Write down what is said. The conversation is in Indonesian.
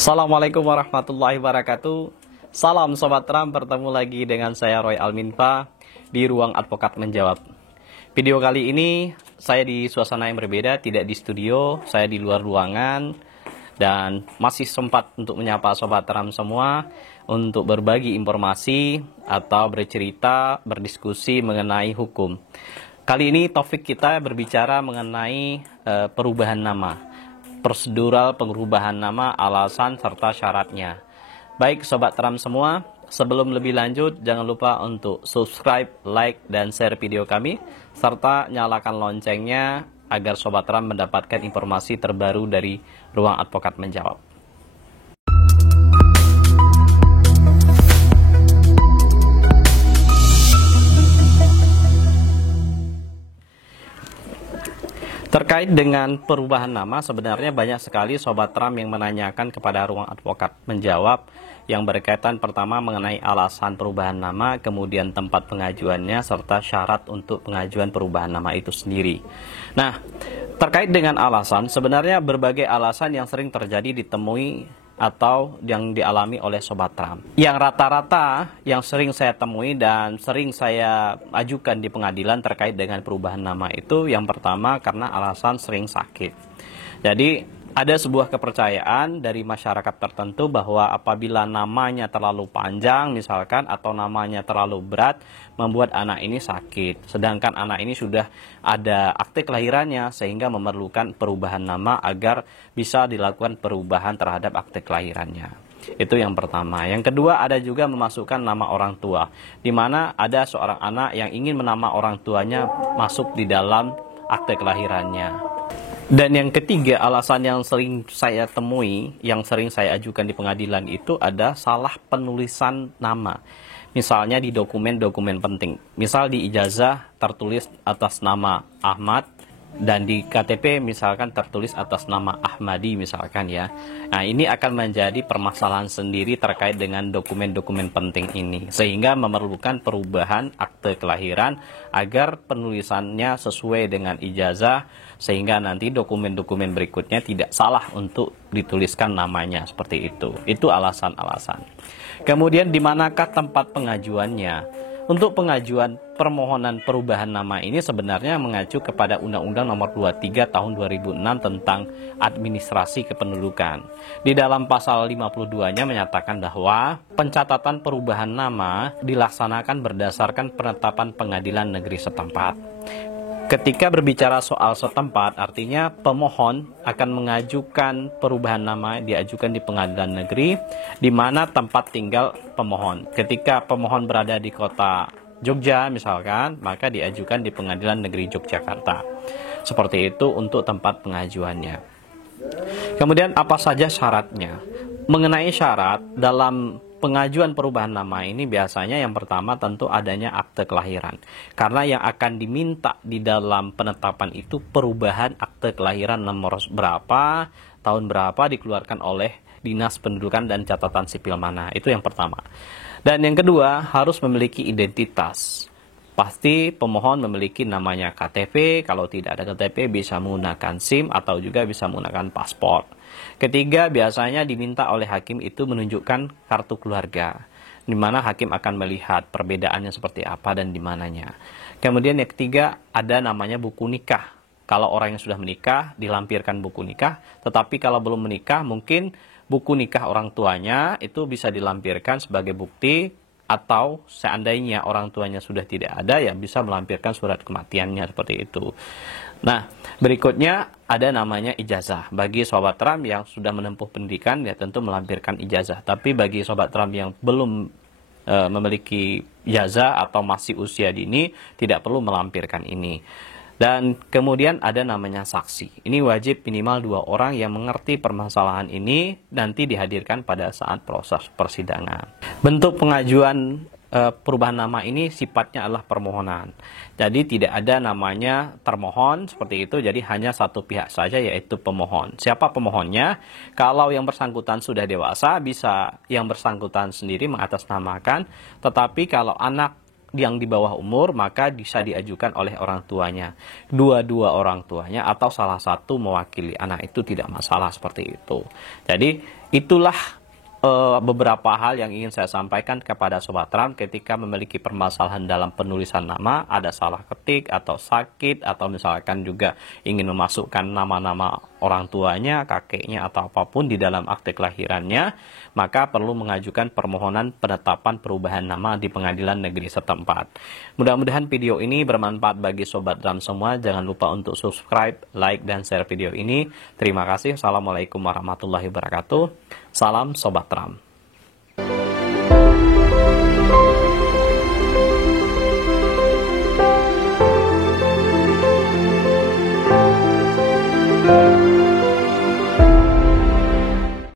Assalamualaikum warahmatullahi wabarakatuh. Salam Sobat Trump, bertemu lagi dengan saya Roy Alminfa di Ruang Advokat Menjawab. Video kali ini saya di suasana yang berbeda, tidak di studio, saya di luar ruangan dan masih sempat untuk menyapa Sobat Trump semua untuk berbagi informasi atau bercerita, berdiskusi mengenai hukum. Kali ini topik kita berbicara mengenai perubahan nama. Prosedural perubahan nama, alasan, serta syaratnya. Baik Sobat Trump semua, sebelum lebih lanjut, jangan lupa untuk subscribe, like, dan share video kami, serta nyalakan loncengnya agar Sobat Trump mendapatkan informasi terbaru dari Ruang Advokat Menjawab. Terkait dengan perubahan nama, sebenarnya banyak sekali Sobat Trump yang menanyakan kepada Ruang Advokat Menjawab yang berkaitan pertama mengenai alasan perubahan nama, kemudian tempat pengajuannya, serta syarat untuk pengajuan perubahan nama itu sendiri. Nah, terkait dengan alasan, sebenarnya berbagai alasan yang sering terjadi ditemui atau yang dialami oleh Sobat Trump. Yang rata-rata yang sering saya temui dan sering saya ajukan di pengadilan terkait dengan perubahan nama itu, yang pertama karena alasan sering sakit. Jadi ada sebuah kepercayaan dari masyarakat tertentu bahwa apabila namanya terlalu panjang misalkan atau namanya terlalu berat membuat anak ini sakit. Sedangkan anak ini sudah ada akte kelahirannya sehingga memerlukan perubahan nama agar bisa dilakukan perubahan terhadap akte kelahirannya. Itu yang pertama. Yang kedua, ada juga memasukkan nama orang tua, di mana ada seorang anak yang ingin menama orang tuanya masuk di dalam akte kelahirannya. Dan yang ketiga, alasan yang sering saya temui, yang sering saya ajukan di pengadilan itu ada salah penulisan nama. Misalnya di dokumen-dokumen penting. Misal di ijazah tertulis atas nama Ahmad, dan di KTP misalkan tertulis atas nama Ahmadi misalkan ya. Nah, ini akan menjadi permasalahan sendiri terkait dengan dokumen-dokumen penting ini, sehingga memerlukan perubahan akte kelahiran agar penulisannya sesuai dengan ijazah, sehingga nanti dokumen-dokumen berikutnya tidak salah untuk dituliskan namanya seperti itu. Itu alasan-alasan. Kemudian di manakah tempat pengajuannya? Untuk pengajuan permohonan perubahan nama ini sebenarnya mengacu kepada Undang-Undang Nomor 23 Tahun 2006 tentang Administrasi Kependudukan. Di dalam pasal 52-nya menyatakan bahwa pencatatan perubahan nama dilaksanakan berdasarkan penetapan pengadilan negeri setempat. Ketika berbicara soal setempat, artinya pemohon akan mengajukan perubahan nama, diajukan di pengadilan negeri, di mana tempat tinggal pemohon. Ketika pemohon berada di kota Jogja misalkan, maka diajukan di pengadilan negeri Yogyakarta. Seperti itu untuk tempat pengajuannya. Kemudian apa saja syaratnya? Mengenai syarat dalam pengajuan perubahan nama ini biasanya yang pertama tentu adanya akte kelahiran. Karena yang akan diminta di dalam penetapan itu perubahan akte kelahiran nomor berapa, tahun berapa dikeluarkan oleh Dinas Pendudukan dan Catatan Sipil mana. Itu yang pertama. Dan yang kedua harus memiliki identitas. Pasti pemohon memiliki namanya KTP, kalau tidak ada KTP bisa menggunakan SIM atau juga bisa menggunakan paspor. Ketiga, biasanya diminta oleh hakim itu menunjukkan kartu keluarga, di mana hakim akan melihat perbedaannya seperti apa dan di mananya. Kemudian yang ketiga, ada namanya buku nikah. Kalau orang yang sudah menikah, dilampirkan buku nikah, tetapi kalau belum menikah, mungkin buku nikah orang tuanya itu bisa dilampirkan sebagai bukti, atau seandainya orang tuanya sudah tidak ada, ya bisa melampirkan surat kematiannya seperti itu. Nah, berikutnya ada namanya ijazah. Bagi Sobat Trump yang sudah menempuh pendidikan, ya tentu melampirkan ijazah. Tapi bagi Sobat Trump yang belum memiliki ijazah atau masih usia dini, tidak perlu melampirkan ini. Dan kemudian ada namanya saksi. Ini wajib minimal 2 orang yang mengerti permasalahan ini nanti dihadirkan pada saat proses persidangan. Bentuk pengajuan perubahan nama ini sifatnya adalah permohonan. Jadi tidak ada namanya termohon seperti itu, jadi hanya satu pihak saja yaitu pemohon. Siapa pemohonnya? Kalau yang bersangkutan sudah dewasa, bisa yang bersangkutan sendiri mengatasnamakan, tetapi kalau anak yang di bawah umur maka bisa diajukan oleh orang tuanya, dua orang tuanya atau salah satu mewakili anak, itu tidak masalah seperti itu. Jadi Itulah beberapa hal yang ingin saya sampaikan kepada Sobat Ram ketika memiliki permasalahan dalam penulisan nama, ada salah ketik atau sakit, atau misalkan juga ingin memasukkan nama-nama orang tuanya, kakeknya, atau apapun di dalam akte kelahirannya, maka perlu mengajukan permohonan penetapan perubahan nama di pengadilan negeri setempat. Mudah-mudahan video ini bermanfaat bagi Sobat Ram semua. Jangan lupa untuk subscribe, like, dan share video ini. Terima kasih. Assalamualaikum warahmatullahi wabarakatuh. Salam Sobat Ram.